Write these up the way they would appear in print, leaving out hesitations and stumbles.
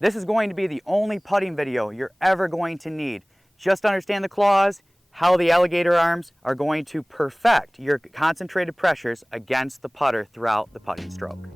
This is going to be the only putting video you're ever going to need. Just understand the claws, how the alligator arms are going to perfect your concentrated pressures against the putter throughout the putting stroke.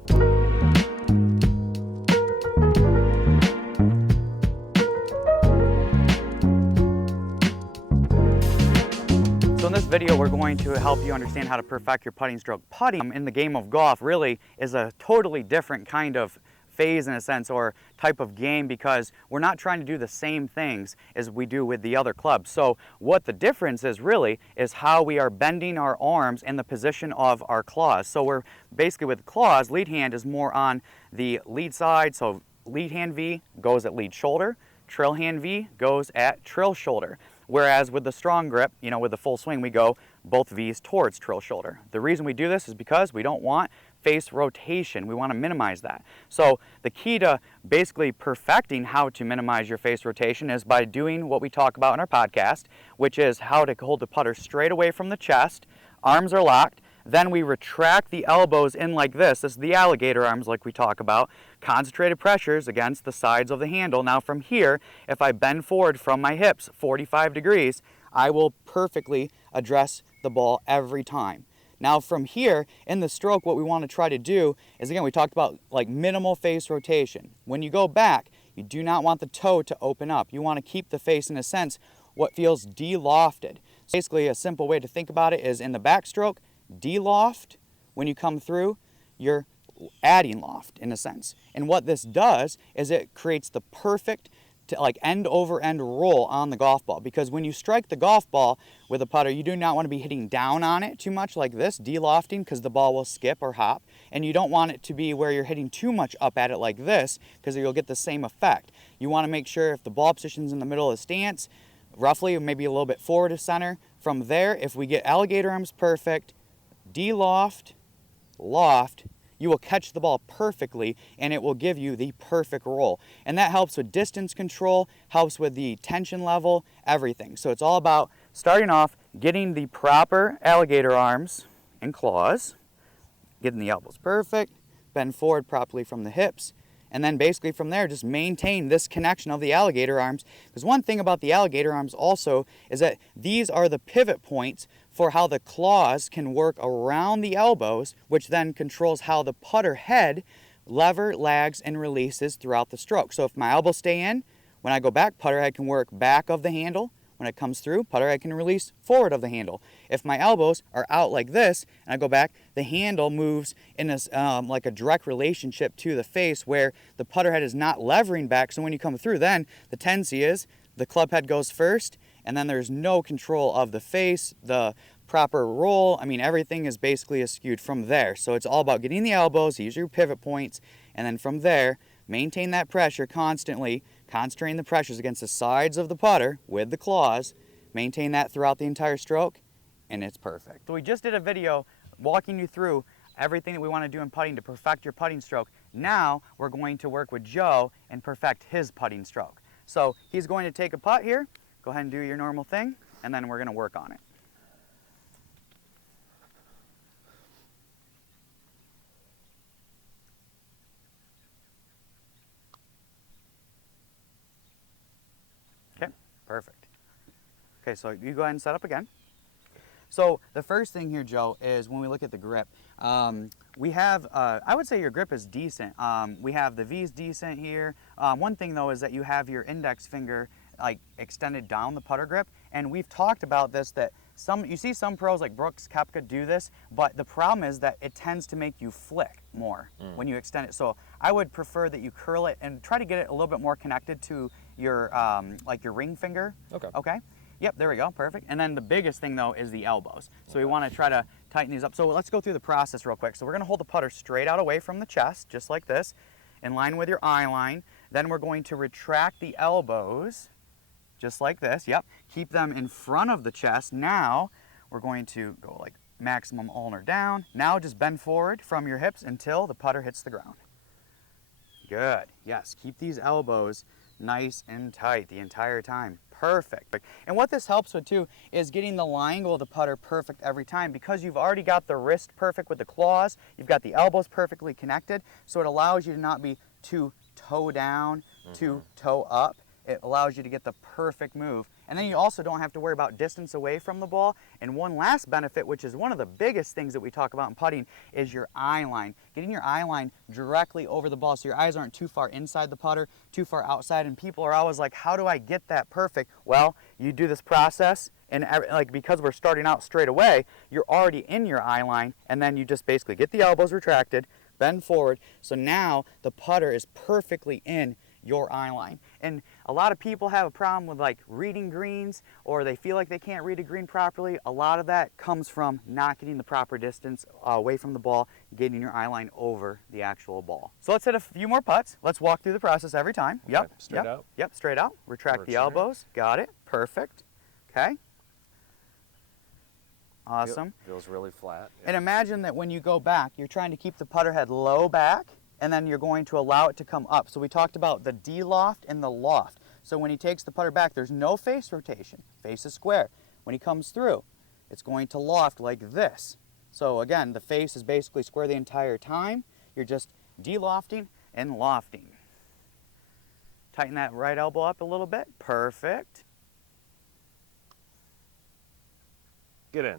So in this video, we're going to help you understand how to perfect your putting stroke. Putting in the game of golf really is a totally different kind of phase in a sense, or type of game, because we're not trying to do the same things as we do with the other clubs. So what the difference is really is how we are bending our arms and the position of our claws. So we're basically, with claws, lead hand is more on the lead side, so lead hand V goes at lead shoulder, trill hand V goes at trill shoulder. Whereas with the strong grip, with the full swing, we go both V's towards trill shoulder. The reason we do this is because we don't want face rotation. We want to minimize that. So the key to basically perfecting how to minimize your face rotation is by doing what we talk about in our podcast, which is how to hold the putter straight away from the chest, arms are locked, then we retract the elbows in like this. This is the alligator arms like we talk about. Concentrated pressures against the sides of the handle. Now from here, if I bend forward from my hips 45 degrees, I will perfectly address the ball every time. Now from here, in the stroke, what we want to try to do is, again, we talked about like minimal face rotation. When you go back, you do not want the toe to open up. You want to keep the face, in a sense, what feels de-lofted. So basically, a simple way to think about it is in the backstroke, de-loft. When you come through, you're adding loft, in a sense. And what this does is it creates the perfect end over end roll on the golf ball, because when you strike the golf ball with a putter, you do not want to be hitting down on it too much like this, de-lofting, because the ball will skip or hop, and you don't want it to be where you're hitting too much up at it like this, because you'll get the same effect. You want to make sure if the ball position's in the middle of the stance, roughly maybe a little bit forward of center. From there, if we get alligator arms perfect, de-loft, loft, you will catch the ball perfectly, and it will give you the perfect roll. And that helps with distance control, helps with the tension level, everything. So it's all about starting off, getting the proper alligator arms and claws, getting the elbows perfect, bend forward properly from the hips, and then basically from there just maintain this connection of the alligator arms. Because one thing about the alligator arms also is that these are the pivot points for how the claws can work around the elbows, which then controls how the putter head lever, lags, and releases throughout the stroke. So if my elbows stay in, when I go back, putter head can work back of the handle. When it comes through, putter head can release forward of the handle. If my elbows are out like this and I go back, the handle moves in this like a direct relationship to the face, where the putter head is not levering back. So when you come through, then the tendency is the club head goes first, and then there's no control of the face, the proper roll. I mean, everything is basically skewed from there. So it's all about getting the elbows, use your pivot points, and then from there, maintain that pressure constantly, concentrating the pressures against the sides of the putter with the claws, maintain that throughout the entire stroke, and it's perfect. So we just did a video walking you through everything that we want to do in putting to perfect your putting stroke. Now we're going to work with Joe and perfect his putting stroke. So he's going to take a putt here. Go ahead and do your normal thing, and then we're going to work on it. Okay, perfect. Okay, so you go ahead and set up again. So the first thing here, Joe, is when we look at the grip, we have, I would say your grip is decent. We have the V's decent here. One thing though is that you have your index finger like extended down the putter grip, and we've talked about this, that you see some pros like Brooks Koepka do this, but the problem is that it tends to make you flick more when you extend it. So I would prefer that you curl it and try to get it a little bit more connected to your like your ring finger. Okay. Yep, there we go, perfect. And then the biggest thing though is the elbows. So we want to try to tighten these up. So let's go through the process real quick. So we're going to hold the putter straight out away from the chest, just like this, in line with your eye line. Then we're going to retract the elbows, just like this. Yep, keep them in front of the chest. Now we're going to go like maximum ulnar down. Now just bend forward from your hips until the putter hits the ground. Good, yes, keep these elbows nice and tight the entire time. Perfect. And what this helps with too is getting the lie angle of the putter perfect every time, because you've already got the wrist perfect with the claws, you've got the elbows perfectly connected, so it allows you to not be too toe down to toe up. It allows you to get the perfect move. And then you also don't have to worry about distance away from the ball. And one last benefit, which is one of the biggest things that we talk about in putting, is your eye line. Getting your eye line directly over the ball so your eyes aren't too far inside the putter, too far outside. And people are always like, how do I get that perfect? Well, you do this process, and like because we're starting out straight away, you're already in your eye line, and then you just basically get the elbows retracted, bend forward. So now the putter is perfectly in your eye line. And a lot of people have a problem with like reading greens, or they feel like they can't read a green properly. A lot of that comes from not getting the proper distance away from the ball, getting your eye line over the actual ball. So let's hit a few more putts. Let's walk through the process every time. Okay, Yep. straight out? Yep, straight out. Retract the Return. elbows. Got it. Perfect. Okay. Awesome. Feels really flat. And imagine that when you go back, you're trying to keep the putter head low back, and then you're going to allow it to come up. So we talked about the D-loft and the loft. So when he takes the putter back, there's no face rotation. Face is square. When he comes through, it's going to loft like this. So again, the face is basically square the entire time. You're just D-lofting and lofting. Tighten that right elbow up a little bit. Perfect. Get in.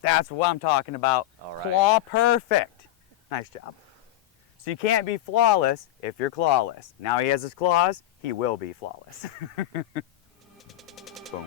That's what I'm talking about. All right. Claw perfect. Nice job. So you can't be flawless if you're clawless. Now he has his claws, he will be flawless. Boom.